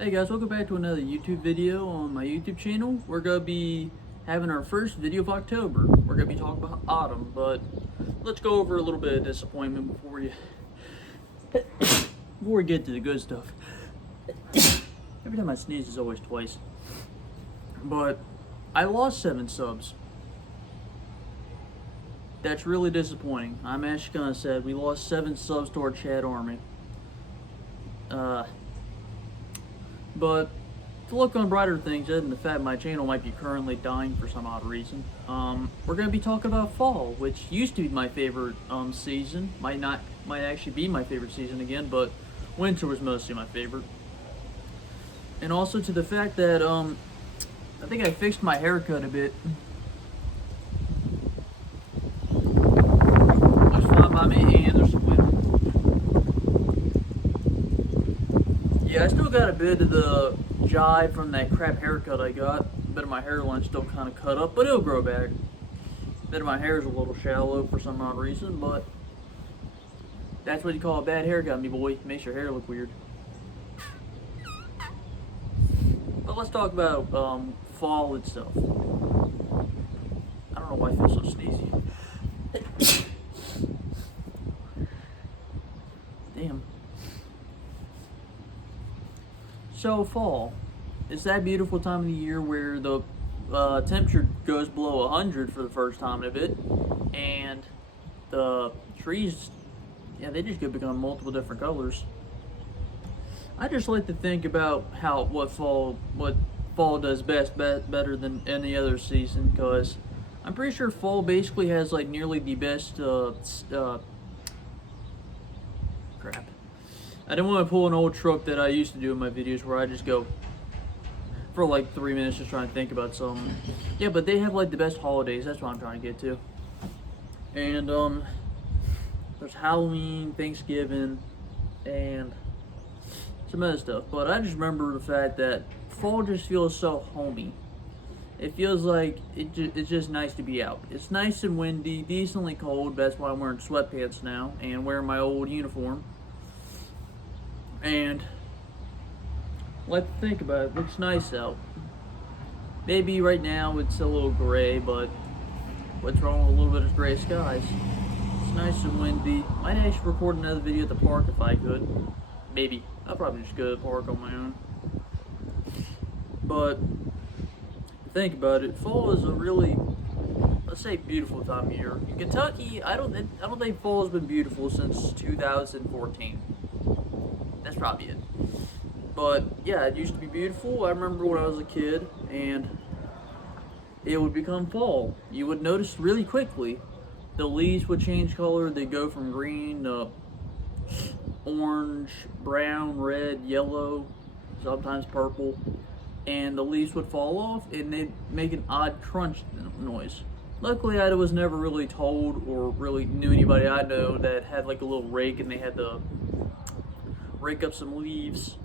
Hey guys, welcome back to another YouTube video on my YouTube channel. We're going to be having our first video of October. We're going to be talking about autumn, but let's go over a little bit of disappointment before we get to the good stuff. Every time I sneeze, it's always twice. But I lost 7 subs. That's really disappointing. I'm actually going to say we lost 7 subs to our chat army. But to look on brighter things, other than the fact my channel might be currently dying for some odd reason, we're going to be talking about fall, which used to be my favorite season. Might actually be my favorite season again, but winter was mostly my favorite. And also to the fact that I think I fixed my haircut a bit. That's fine by me, and there's some wind. Yeah, I still got a bit of the jive from that crap haircut I got. A bit of my hairline's still kind of cut up, but it'll grow back. A bit of my hair is a little shallow for some odd reason, but that's what you call a bad haircut, me boy. Makes your hair look weird. But let's talk about fall itself. I don't know why I feel so sneezy. Damn. So fall is that beautiful time of the year where the temperature goes below 100 for the first time in a bit, and the trees, yeah, they just could become multiple different colors. I just like to think about what fall does better than any other season, because I'm pretty sure fall basically has like nearly the best crap. I didn't want to pull an old trope that I used to do in my videos where I just go for like 3 minutes just trying to think about something. Yeah, but they have like the best holidays. That's what I'm trying to get to. And there's Halloween, Thanksgiving, and some other stuff. But I just remember the fact that fall just feels so homey. It feels like it's just nice to be out. It's nice and windy, decently cold. That's why I'm wearing sweatpants now and wearing my old uniform. And let's think about it. It looks nice out. Maybe right now it's a little gray, but what's wrong with a little bit of gray skies? It's nice and windy. Might actually record another video at the park if I could. Maybe. I'll probably just go to the park on my own. But think about it. Fall is a really, let's say, beautiful time of year. In Kentucky, I don't think fall has been beautiful since 2014. That's probably it. But yeah, it used to be beautiful. I remember when I was a kid, and it would become fall. You would notice really quickly the leaves would change color. They'd go from green to orange, brown, red, yellow, sometimes purple, and the leaves would fall off and they'd make an odd crunch noise. Luckily, I was never really told or really knew anybody I know that had like a little rake and they had to rake up some leaves,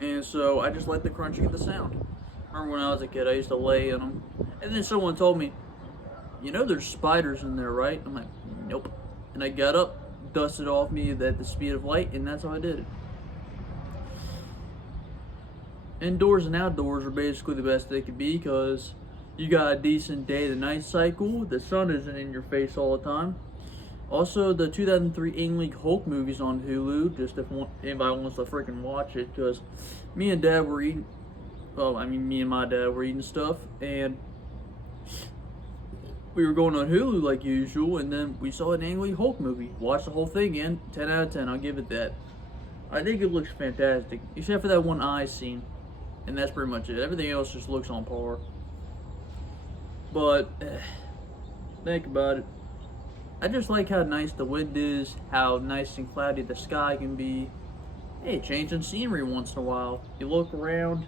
and so I just liked the crunching of the sound. Remember when I was a kid, I used to lay in them, and then someone told me, you know there's spiders in there, right? I'm like, nope. And I got up, dusted off me at the speed of light, and that's how I did it. Indoors and outdoors are basically the best they could be, because you got a decent day to night cycle. The sun isn't in your face all the time. Also, the 2003 A-League Hulk movie's on Hulu, just if anybody wants to freaking watch it, because me and Dad were eating, me and my dad were eating stuff, and we were going on Hulu like usual, and then we saw an A-League Hulk movie. Watched the whole thing in, 10 out of 10, I'll give it that. I think it looks fantastic, except for that one eye scene, and that's pretty much it. Everything else just looks on par. But, think about it. I just like how nice the wind is, how nice and cloudy the sky can be. Hey, changing scenery once in a while. You look around.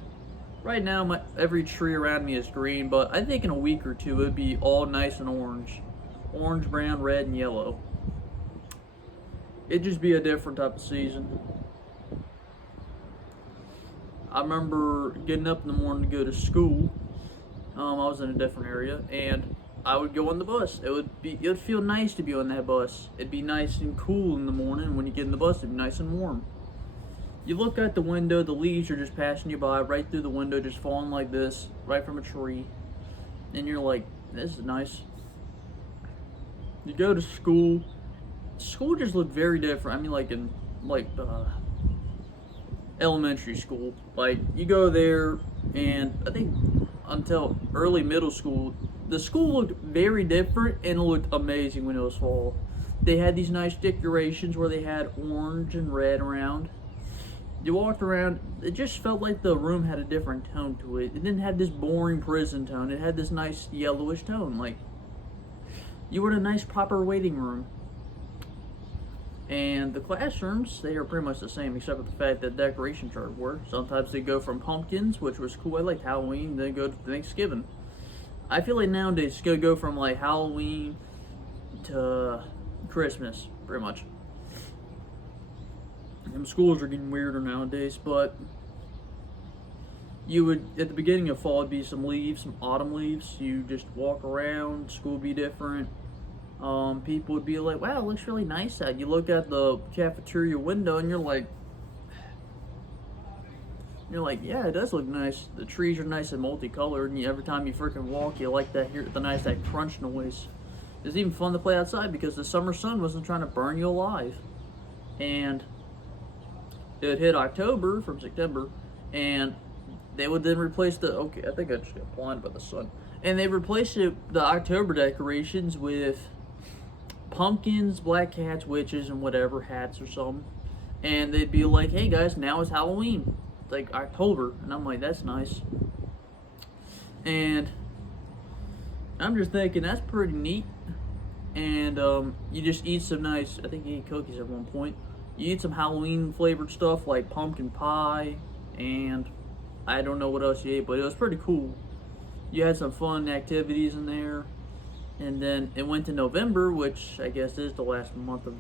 Right now, every tree around me is green, but I think in a week or two, it'd be all nice and orange. Orange, brown, red, and yellow. It'd just be a different type of season. I remember getting up in the morning to go to school. I was in a different area, and I would go on the bus. It would feel nice to be on that bus. It'd be nice and cool in the morning. When you get in the bus, it'd be nice and warm. You look out the window, the leaves are just passing you by right through the window, just falling like this, right from a tree. And you're like, this is nice. You go to school. School just looked very different. I mean, like in elementary school. Like, you go there, and I think until early middle school, the school looked very different, and it looked amazing when it was fall. They had these nice decorations where they had orange and red around. You walked around, it just felt like the room had a different tone to it. It didn't have this boring prison tone. It had this nice yellowish tone. Like, you were in a nice proper waiting room. And the classrooms, they are pretty much the same, except for the fact that decorations are were. Sometimes they go from pumpkins, which was cool. I liked Halloween. Then go to Thanksgiving. I feel like nowadays it's gonna go from like Halloween to Christmas, pretty much. And schools are getting weirder nowadays, but you would, at the beginning of fall, it'd be some leaves, some autumn leaves. You just walk around, school would be different. People would be like, wow, it looks really nice out. You look at the cafeteria window and you're like, yeah, it does look nice. The trees are nice and multicolored, and every time you freaking walk, you like that, hear the nice, that crunch noise. It's even fun to play outside because the summer sun wasn't trying to burn you alive. And it hit October from September, and they would then replace okay, I think I just got blinded by the sun. And they replaced the October decorations with pumpkins, black cats, witches, and whatever, hats or something. And they'd be like, hey guys, now it's Halloween. It's like October. And I'm like, that's nice. And I'm just thinking, that's pretty neat. And you just eat some nice, I think you ate cookies at one point. You eat some Halloween flavored stuff like pumpkin pie, and I don't know what else you ate, but it was pretty cool. You had some fun activities in there. And then it went to November, which I guess is the last month of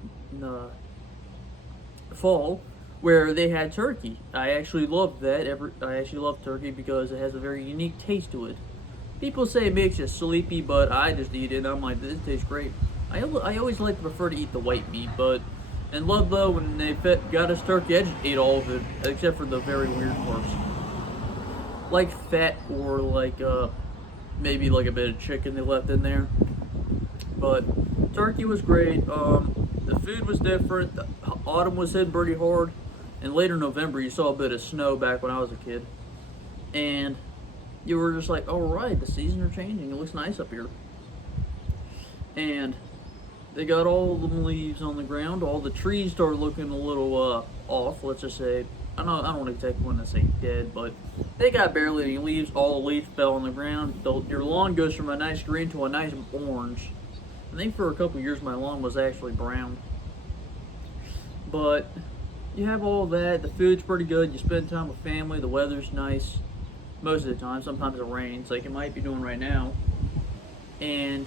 fall, where they had turkey. I actually loved that. I actually love turkey because it has a very unique taste to it. People say it makes you sleepy, but I just eat it and I'm like, this tastes great. I always like to prefer to eat the white meat, but in Ludlow, when they got us turkey, I just ate all of it, except for the very weird parts. Like fat, or like maybe like a bit of chicken they left in there. But turkey was great. The food was different. The autumn was hitting pretty hard. And later November, you saw a bit of snow back when I was a kid. And you were just like, all right, the seasons are changing. It looks nice up here. And they got all the leaves on the ground. All the trees started looking a little off, let's just say. I don't want to take one to say dead, but they got barely any leaves. All the leaves fell on the ground. Your lawn goes from a nice green to a nice orange. I think for a couple years my lawn was actually brown. But you have all that. The food's pretty good. You spend time with family. The weather's nice most of the time. Sometimes it rains, like it might be doing right now. And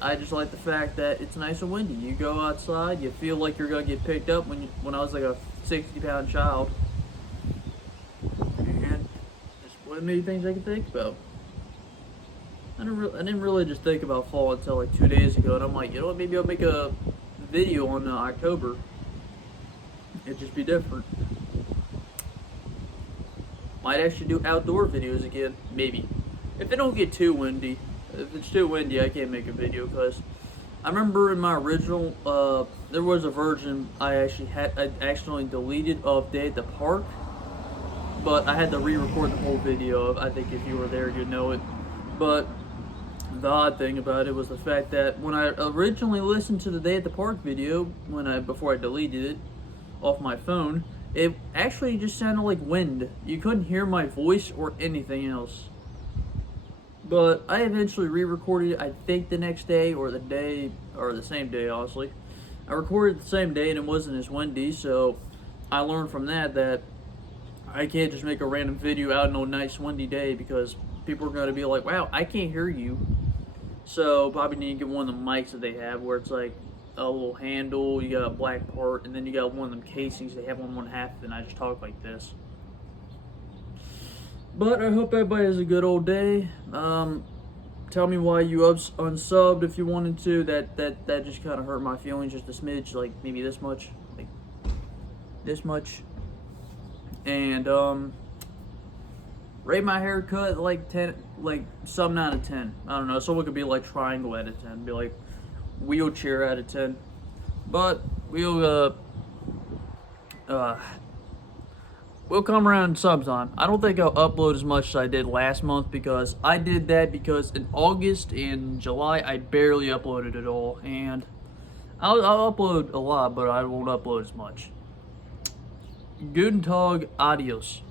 I just like the fact that it's nice and windy. You go outside, you feel like you're gonna get picked up. When I was like a 60-pound child, and just one of many things I can think about. I didn't really just think about fall until like 2 days ago, and I'm like, you know what? Maybe I'll make a video on October. It'd just be different. Might actually do outdoor videos again, maybe. If it don't get too windy. If it's too windy, I can't make a video, because I remember in my original, there was a version I accidentally deleted of Day at the Park, but I had to re-record the whole video. I think if you were there, you'd know it. But the odd thing about it was the fact that when I originally listened to the Day at the Park video, before I deleted it off my phone, it actually just sounded like wind. You couldn't hear my voice or anything else. But I eventually re-recorded it, I think the next day, or the same day, honestly. I recorded the same day and it wasn't as windy, so I learned from that I can't just make a random video out on a nice windy day, because people are going to be like, wow, I can't hear you. So probably need to get one of the mics that they have, where it's like a little handle, you got a black part, and then you got one of them casings they have on one half, and I just talk like this. But I hope everybody has a good old day. Tell me why you unsubbed if you wanted to. That just kind of hurt my feelings just a smidge, like maybe this much, like this much. And rate my haircut like 10, like 7 out of 10. I don't know. Someone could be like triangle out of 10, be like wheelchair out of 10. But we'll come around sometime. I don't think I'll upload as much as I did last month, because I did that because in August and July I barely uploaded at all, and I'll upload a lot, but I won't upload as much. Guten Tag, adios.